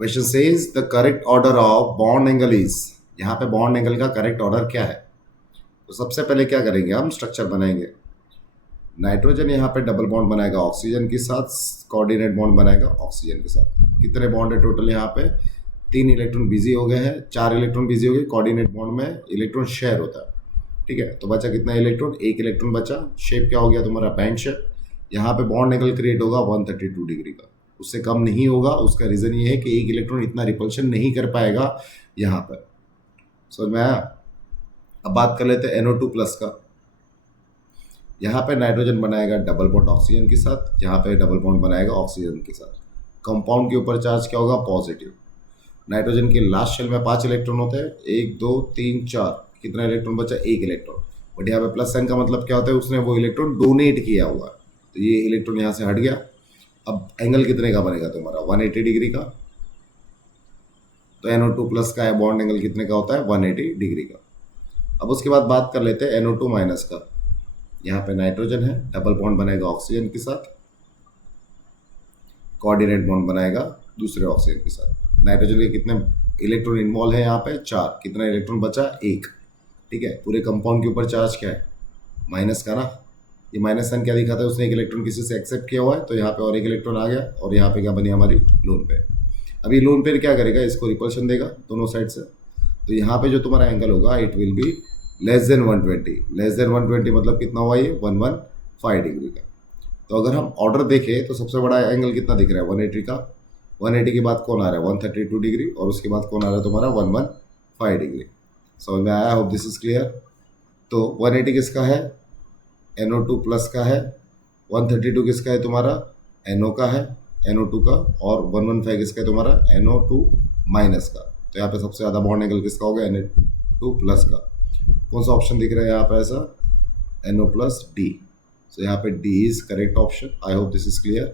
Question says the correct order of bond angle is. यहाँ पे bond angle का correct order क्या है? तो सबसे पहले क्या करेंगे, हम स्ट्रक्चर बनाएंगे। नाइट्रोजन यहाँ पे डबल बॉन्ड बनाएगा ऑक्सीजन के साथ, कोऑर्डिनेट बॉन्ड बनाएगा ऑक्सीजन के साथ। कितने बॉन्ड है टोटल? यहाँ पे 3 इलेक्ट्रॉन बिजी हो गए हैं, 4 इलेक्ट्रॉन बिजी हो गए। कोऑर्डिनेट बॉन्ड में इलेक्ट्रॉन शेयर होता है, ठीक है। तो बचा कितना इलेक्ट्रॉन? 1 इलेक्ट्रॉन बचा। शेप क्या हो गया तुम्हारा? Band shape. यहाँ पे बॉन्ड एंगल क्रिएट होगा 132 डिग्री का, उससे कम नहीं होगा। उसका रीजन ये है कि एक इलेक्ट्रॉन इतना रिपल्शन नहीं कर पाएगा यहाँ पर। समझ में आया? अब बात कर लेते हैं NO2 प्लस का। यहाँ पे नाइट्रोजन बनाएगा डबल बॉन्ड ऑक्सीजन के साथ, यहाँ पे डबल बॉन्ड बनाएगा ऑक्सीजन के साथ। कंपाउंड के ऊपर चार्ज क्या होगा? पॉजिटिव। नाइट्रोजन के लास्ट शेल में 5 इलेक्ट्रॉन होते हैं, 1 2 3 4। कितना इलेक्ट्रॉन बचा? 1 इलेक्ट्रॉन। बट यहाँ पे प्लस साइन का मतलब क्या होता है? उसने वो इलेक्ट्रॉन डोनेट किया हुआ, तो ये इलेक्ट्रॉन यहाँ से हट गया। अब एंगल कितने का बनेगा तुम्हारा? 180 डिग्री का। तो NO2 प्लस का है बॉन्ड एंगल कितने का होता है? 180 डिग्री का। अब उसके बाद बात कर लेते हैं NO2 माइनस का। यहाँ पे नाइट्रोजन है, डबल बॉन्ड बनाएगा ऑक्सीजन के साथ, कोऑर्डिनेट बॉन्ड बनाएगा दूसरे ऑक्सीजन के साथ। नाइट्रोजन के कितने इलेक्ट्रॉन इन्वॉल्व है यहाँ पे? 4। कितना इलेक्ट्रॉन बचा? 1, ठीक है। पूरे कंपाउंड के ऊपर चार्ज क्या है? माइनस का ना। ये माइनस साइन क्या दिखाता है? उसने एक इलेक्ट्रॉन किसी से एक्सेप्ट किया हुआ है, तो यहाँ पे और एक इलेक्ट्रॉन आ गया, और यहाँ पे क्या बनी हमारी? Lone pair. अब ये लोन पेयर क्या करेगा? इसको रिपल्शन देगा दोनों साइड से। तो यहाँ पे जो तुम्हारा एंगल होगा it will be less than 120। Less than 120 मतलब कितना हुआ? ये 115 डिग्री का। तो अगर हम ऑर्डर देखें तो सबसे बड़ा एंगल कितना दिख रहा है? 180 का। 180 के बाद कौन आ रहा है? 132 डिग्री, और उसके बाद कौन आ रहा है तुम्हारा? 115 डिग्री। समझ में आया? Hope this is clear. तो 180 किसका है? NO2 प्लस का है। 132 किसका है तुम्हारा? NO का है, NO2 का। और 115 किसका है तुम्हारा? NO2 माइनस का। तो यहाँ पे सबसे ज़्यादा बॉन्ड एंगल किसका होगा? NO2 प्लस का। कौन सा ऑप्शन दिख रहा है यहाँ पे ऐसा? NO plus D। So यहाँ पे D is correct option. I hope this is clear.